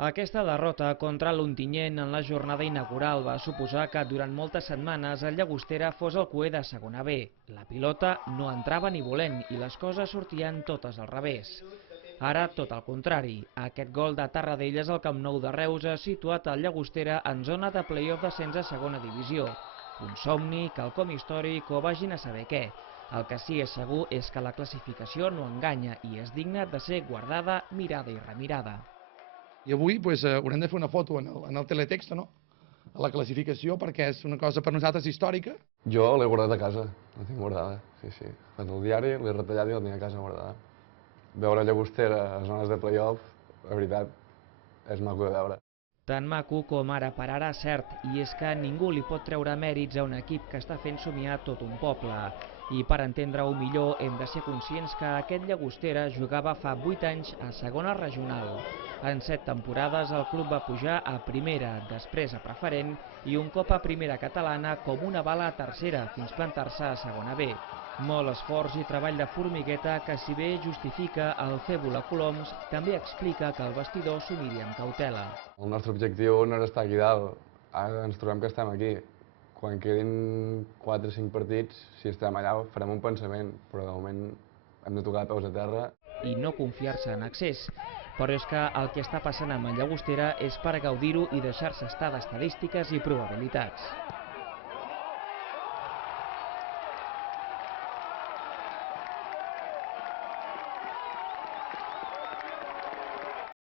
Aquesta derrota contra l'Ontinyent en la jornada inaugural va suposar que durant moltes setmanes el Llagostera fos el cuer de segona B. La pilota no entrava ni volent i les coses sortien totes al revés. Ara, tot el contrari, aquest gol de Tarradellas al Camp Nou de Reus ha situat el Llagostera en zona de play-off d'ascens a segona divisió. Un somni, quelcom històric o vagin a saber què. El que sí és segur és que la classificació no enganya i és digna de ser guardada, mirada i remirada. I avui haurem de fer una foto en el teletext, no? A la classificació, perquè és una cosa per nosaltres històrica. Jo l'he guardat a casa, la tinc guardada, sí. En el diari l'he retallat i la tinc a casa guardada. Veure Llagostera a zones de play-off, la veritat, és maco de veure. Tan maco com ara per ara, cert, i és que ningú li pot treure mèrits a un equip que està fent somiar tot un poble. I per entendre-ho millor hem de ser conscients que aquest Llagostera jugava fa 8 anys a segona regional. En 7 temporades el club va pujar a primera, després a preferent i un cop a primera catalana com una bala a tercera fins plantar-se a segona B. Molt esforç i treball de formigueta que, si bé justifica el fer volar coloms, també explica que el vestidor s'ho miri amb cautela. El nostre objectiu no era estar aquí dalt, ara ens trobem que estem aquí. Quan quedin 4 o 5 partits, si estem allà farem un pensament, però de moment hem de tocar de peus a terra. I no confiar-se en excés. Però és que el que està passant amb el Llagostera és per gaudir-ho i deixar-se estar d'estadístiques i probabilitats.